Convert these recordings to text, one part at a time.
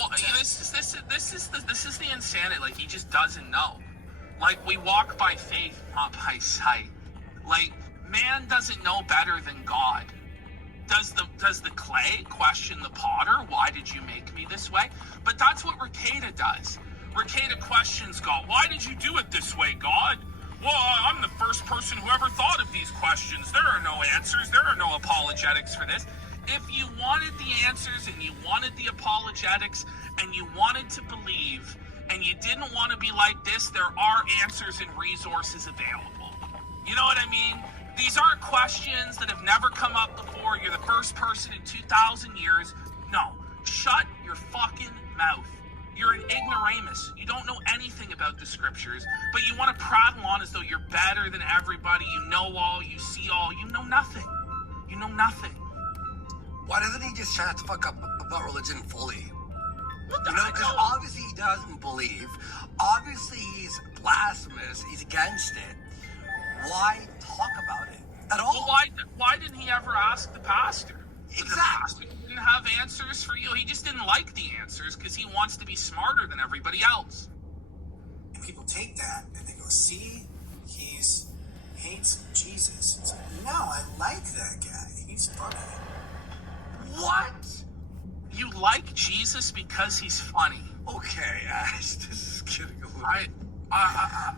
Well, this is the insanity. Like, he just doesn't know. Like, we walk by faith, not by sight. Like, man doesn't know better than God. Does the clay question the potter? Why did you make me this way? But that's what Rekieta does. Rekieta questions God. Why did you do it this way, God? Well, I'm the first person who ever thought of these questions. There are no answers. There are no apologetics for this. If you wanted the answers and you wanted the apologetics and you wanted to believe and you didn't want to be like this, there are answers and resources available. You know what I mean? These aren't questions that have never come up before. You're the first person in 2,000 years. No, shut your fucking mouth. You're an ignoramus. You don't know anything about the scriptures, but you want to prattle on as though you're better than everybody. You know all, you see all. You know nothing. You know nothing. Why doesn't he just shut the fuck up about religion fully? What the Because obviously he doesn't believe. Obviously he's blasphemous. He's against it. Why talk about it at all? Well, why didn't he ever ask the pastor? Exactly. The pastor didn't have answers for you. He just didn't like the answers because he wants to be smarter than everybody else. And people take that and they go, see, he's hates Jesus. It's like, no, I like that guy. He's funny. What? You like Jesus because he's funny? Okay, Ash, this is getting a little...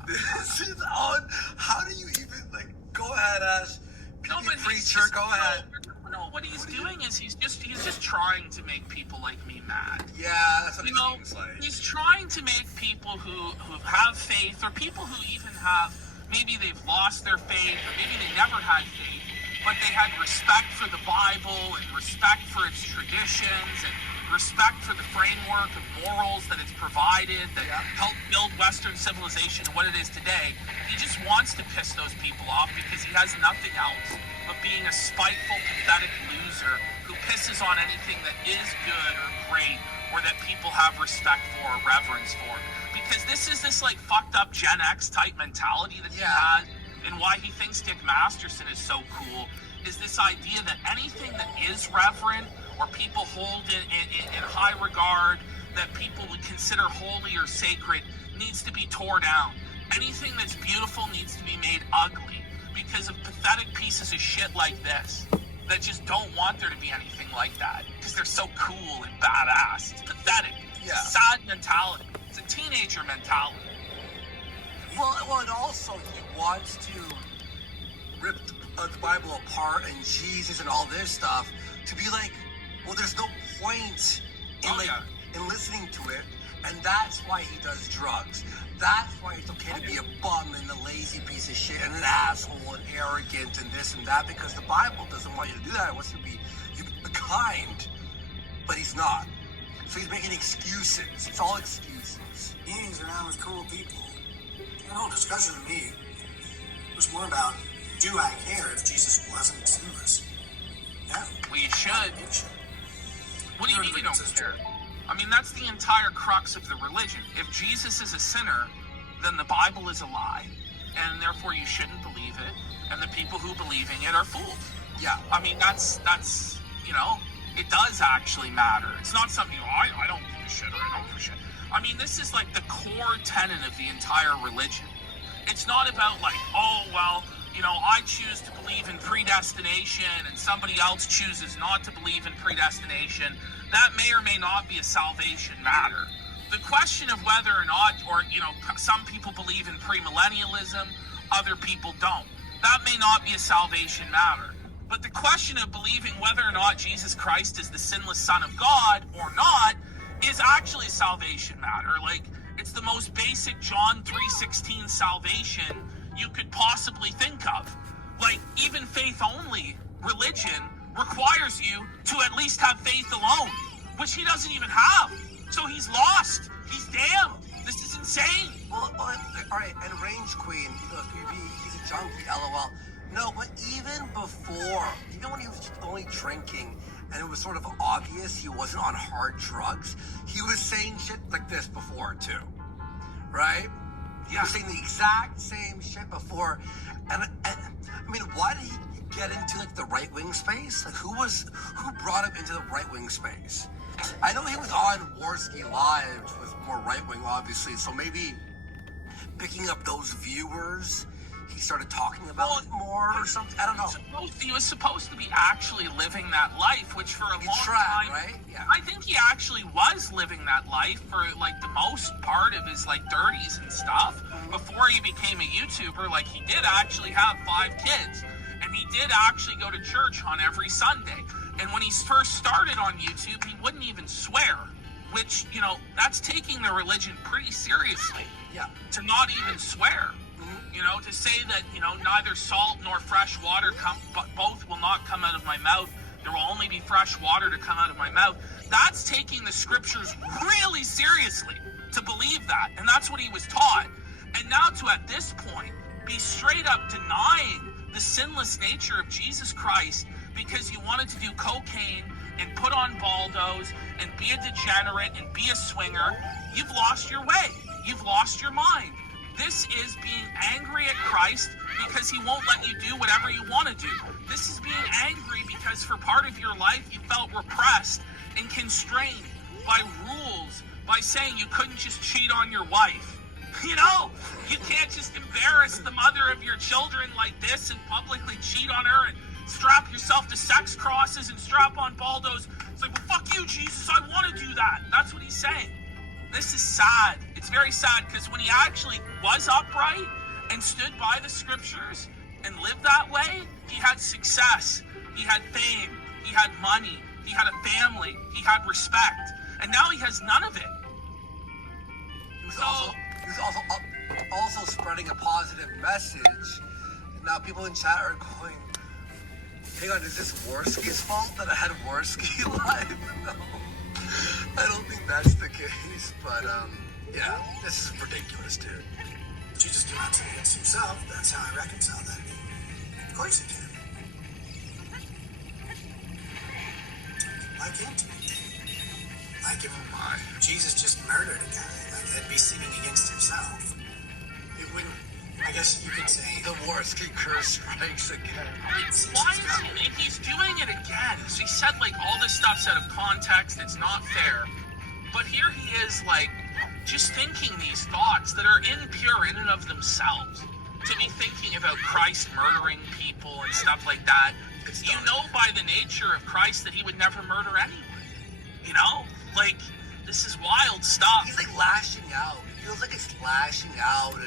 This is on... How do you even, go ahead, Ash. Preacher, go ahead. No, what he's doing is he's just trying to make people like me mad. Yeah, that's what it seems like. He's trying to make people who have faith, or people who even have, maybe they've lost their faith, or maybe they never had faith, but they had respect for the Bible and respect for its traditions and respect for the framework of morals that it's provided that helped build Western civilization to what it is today. He just wants to piss those people off because he has nothing else but being a spiteful, pathetic loser who pisses on anything that is good or great or that people have respect for or reverence for. Because this is this fucked up Gen X type mentality that he has, and why he thinks Dick Masterson is so cool is this idea that anything that is reverent or people hold in high regard, that people would consider holy or sacred, needs to be tore down. Anything that's beautiful needs to be made ugly because of pathetic pieces of shit like this that just don't want there to be anything like that because they're so cool and badass. It's pathetic. Yeah. It's a sad mentality. It's a teenager mentality. Well, and also he wants to rip the Bible apart and Jesus and all this stuff to be like, well, there's no point in listening to it, and that's why he does drugs. That's why it's okay to be a bum and a lazy piece of shit and an asshole and arrogant and this and that, because the Bible doesn't want you to do that. It wants you to be kind, but he's not. So he's making excuses. It's all excuses. He hangs around with cool people. The whole discussion to me was more about, do I care if Jesus wasn't sinless? No. Well, you should. What do you mean you don't care? I mean, that's the entire crux of the religion. If Jesus is a sinner, then the Bible is a lie, and therefore you shouldn't believe it, and the people who believe in it are fools. Yeah. I mean, that's it does actually matter. It's not something, I don't give a shit or I don't give a shit. I mean, this is the core tenet of the entire religion. It's not about I choose to believe in predestination and somebody else chooses not to believe in predestination. That may or may not be a salvation matter. The question of whether or not, some people believe in premillennialism, other people don't. That may not be a salvation matter. But the question of believing whether or not Jesus Christ is the sinless Son of God or not is actually a salvation matter. It's the most basic John 3:16 salvation you could possibly think of. Even faith-only religion requires you to at least have faith alone, which he doesn't even have. So he's lost. He's damned. This is insane. Well, all right, and Range Queen, he goes, PPP, he's a junkie, LOL. No, but even before, even when he was only drinking, and it was sort of obvious he wasn't on hard drugs, he was saying shit like this before, too. Right? He was saying the exact same shit before. And I mean, why did he get into the right-wing space? Who brought him into the right-wing space? I know he was on Warski Live with more right wing, obviously. So maybe picking up those viewers, he started talking about it more or something. I don't know. He was supposed to be actually living that life, which for a long time, right? Yeah. I think he actually was living that life for like the most part of his like 30s and stuff. Before he became a YouTuber, like he did actually have 5 kids, and he did actually go to church on every Sunday. And when he first started on YouTube, he wouldn't even swear, which, you know, that's taking the religion pretty seriously. Yeah. To not even swear. You know, to say that, you know, neither salt nor fresh water but both will not come out of my mouth. There will only be fresh water to come out of my mouth. That's taking the scriptures really seriously to believe that. And that's what he was taught. And now to, at this point, be straight up denying the sinless nature of Jesus Christ because you wanted to do cocaine and put on baldos and be a degenerate and be a swinger, you've lost your way. You've lost your mind. This is being angry at Christ because he won't let you do whatever you want to do. This is being angry because for part of your life you felt repressed and constrained by rules, by saying you couldn't just cheat on your wife. You know, you can't just embarrass the mother of your children like this and publicly cheat on her and strap yourself to sex crosses and strap on baldos. It's like, well, fuck you, Jesus, I want to do that. That's what he's saying. This is sad. It's very sad because when he actually was upright and stood by the scriptures and lived that way, he had success, he had fame, he had money, he had a family, he had respect, and now he has none of it. He was also spreading a positive message. And now people in chat are going, hang on, is this Warski's fault that I had Warski live? No. I don't think that's the case, but yeah, this is ridiculous, dude. Jesus did not sin against himself. That's how I reconcile that. Of course he did. Why can't he? Like if Jesus just murdered a guy, like that'd be sinning against himself. It wouldn't. I guess you could say the Warski curse strikes again. Why is he? He's doing it again. So he said like all this stuff's out of context. It's not fair. But here he is like just thinking these thoughts that are impure in and of themselves. To be thinking about Christ murdering people and stuff like that. You know by the nature of Christ that he would never murder anyone. You know? Like, this is wild stuff. He's like lashing out. It feels like it's lashing out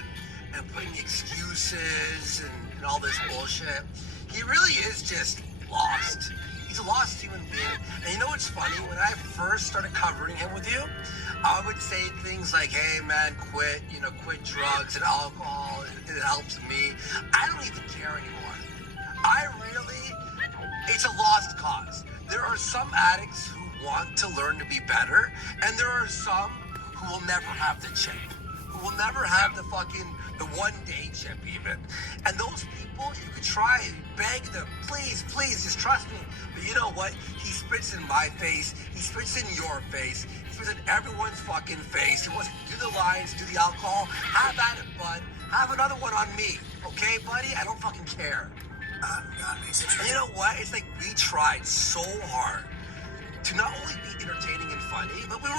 and putting excuses and all this bullshit. He really is just lost. He's a lost human being. And you know what's funny? When I first started covering him with you, I would say things like, hey man, quit drugs and alcohol. It helps me. I don't even care anymore. It's a lost cause. There are some addicts who want to learn to be better, and there are some who will never have the chip, who will never have the 1-day chip even. And those people, you could try and beg them, please, just trust me. But you know what? He spits in my face. He spits in your face. He spits in everyone's fucking face. He wants to do the lines, do the alcohol. Have at it, bud. Have another one on me. Okay, buddy? I don't fucking care. And you know what? It's like we tried so hard to not only be entertaining and funny, but we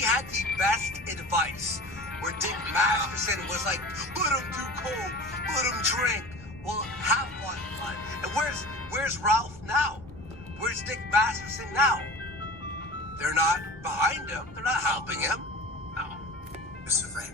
had the best advice. Where Dick Masterson was like, let him do coke, let him drink. Well, have fun, bud. And where's Ralph now? Where's Dick Masterson now? They're not behind him. They're not helping him. Mr. Frank,